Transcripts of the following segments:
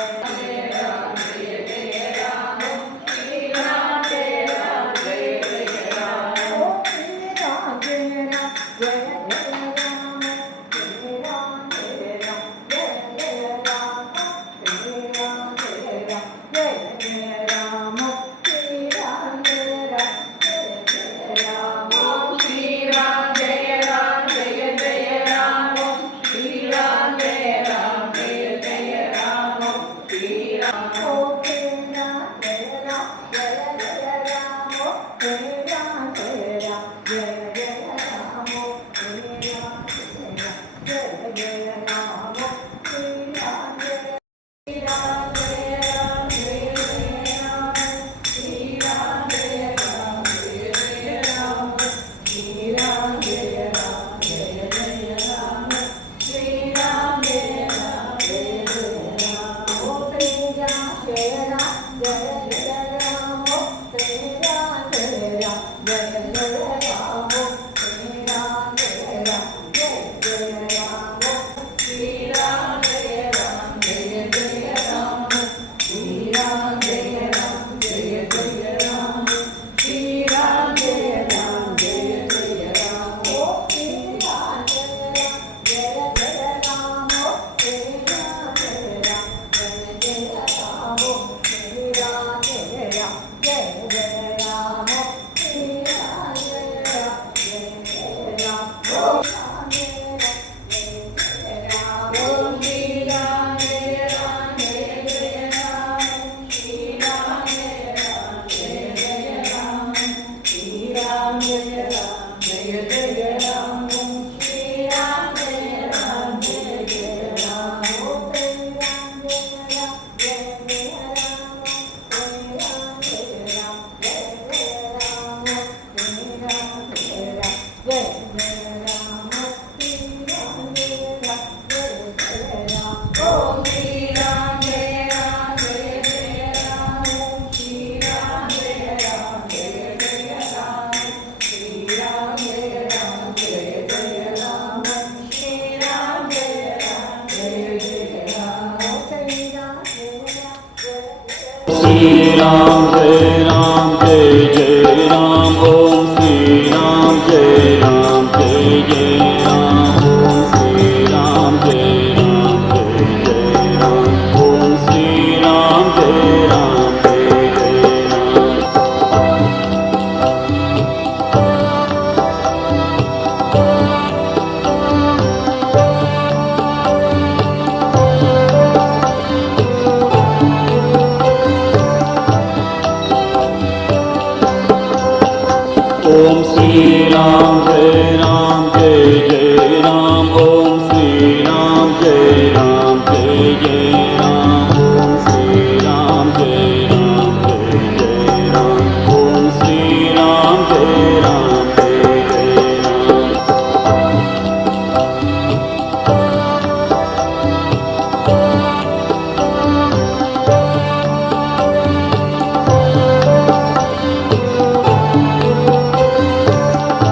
Shri Ram Jai Jai Ram Om Shri Ram Jai Jai Ram Om Shri Ram Jai Jai Ram Om Shri Ram Jai Jai Ram. Om Shri Ram Jai Jai Ram Om Shri Ram Jai Jai Ram Om Shri Ram Jai Jai Ram Om Shri Ram Jai Jai Ram.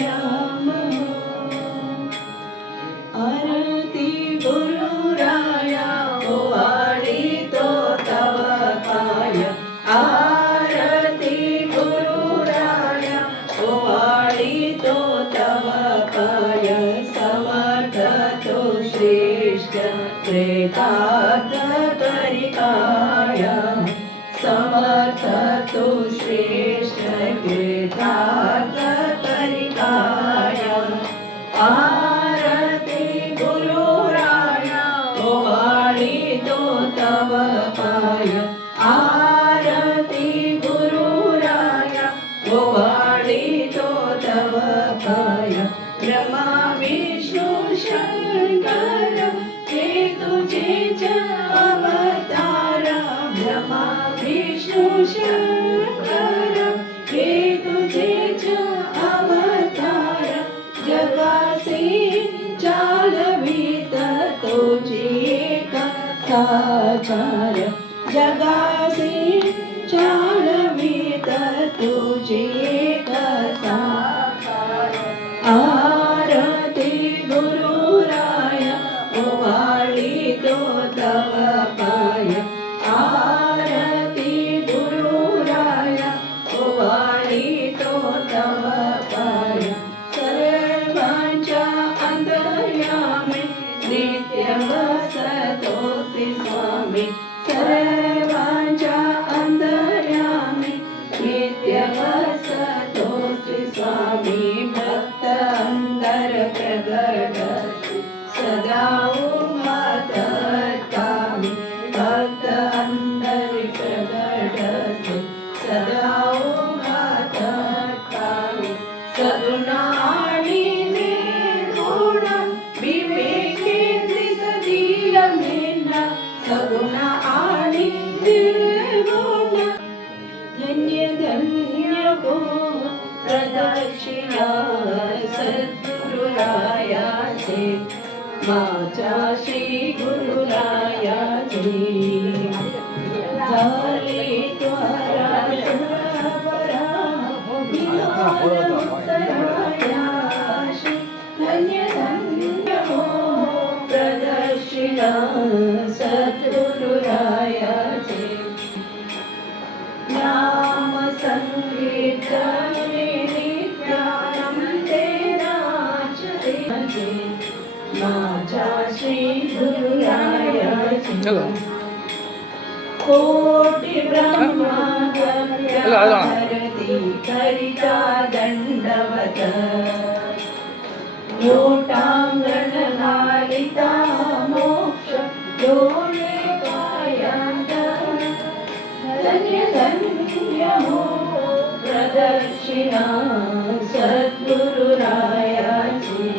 Ram आरती गुरुराया ओवाळीतो तव पाय आरती गुरुराया ओवाळीतो तव पाय समर्थ तो श्रेष्ठ प्रेतार्थ परिकाय समर्थ तो श्रेष्ठ प्रेतार्थ परिकाय आरती गुरुराया ओवाळीतो तव पाय आरती गुरुराया ओवाळीतो तव पाय ब्रह्मा विष्णू शंकर हे तुझेच अवतार ब्रह्मा विष्णू शंकर हे तुझेच अवतार जगाचे चालवीत तुझे एक साचार जगाचे चालवीत तुझे एक साचार आरती गुरुराया ओवाळीतो तव पाय आरती गुरुराया ओवाळीतो तव पाय सर्वांच्या अंतर्यामी नित्य वसतोसि स्वामी सर्वांच्या अंतर्यामी नित्य वसतोसि स्वामी भक्त अंतर प्रगट सदा उमात कामी भक्त अंतर प्रगट सदा उमात कामी सगुण आणि निर्गुण विवेकेंद्रिय सदील मेना सगुण आणि निर्गुण धन्य धन्य हो प्रदक्षिणा सद्गुरुरायाचे माझ्या श्री गुरुरायाचे झाले द्वारा सर्वपरायाशी धन्य धन्य हो प्रदक्षिणा सद्गुरुरायाचे नाम संकीर्तने नित्यानंदे नाचते माझ्या श्री गुरुरायाचे कोटि ब्रह्मांडी करिता दंडवत लोटांगण लालिता मोक्ष डोळे पायांत धन्य धन्य हो प्रदक्षिणा सद्गुरुरायाची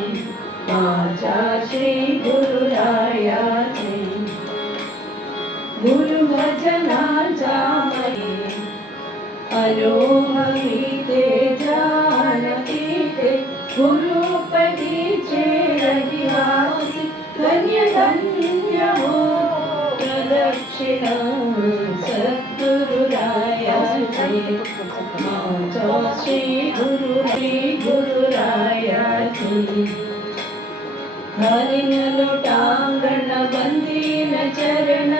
माझ्या श्री गुरुरायाची गुरुभजनाचा मयी अरोहवी ते जानती ते गुरुपदीचे रहिवासी धन्य धन्य हो प्रदक्षिणा सद्गुरुरायाची माझ्या श्री गुरुरायाची हरिण लोटांगण बंदीन चरण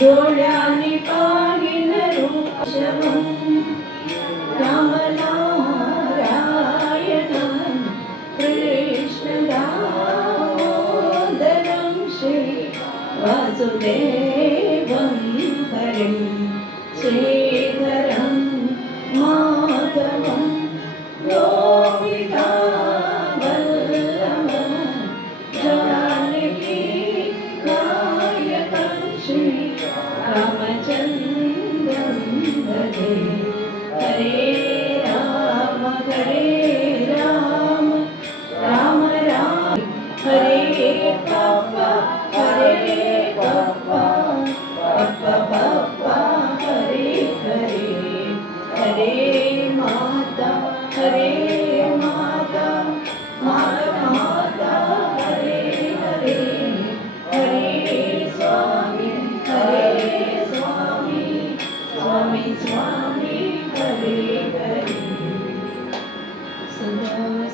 डोळ्यानी पाहिन रूप राम नारायण कृष्ण दामोदरं श्री वासुदेवं हरिं श्रीधरं माधवं गोविदा वल्लभं जानकी नायकं श्री रामचन्द्रं भजे हरे राम राम राम हरे पप्पा पप्पा पप्पा हरे हरे हरे माता माता हरे हरे हरे स्वामी स्वामी स्वामी हरे हरे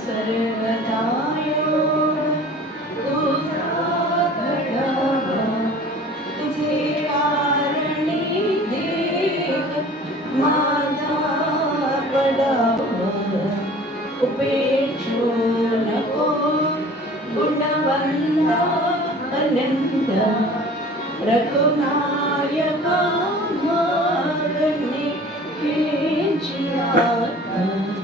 सर्वदा योग तुझा घडावा तुझे कारणी देव माझा पडावा उपेक्षो नको गुणवंता अनंत रघुनायका मागणे खेची आता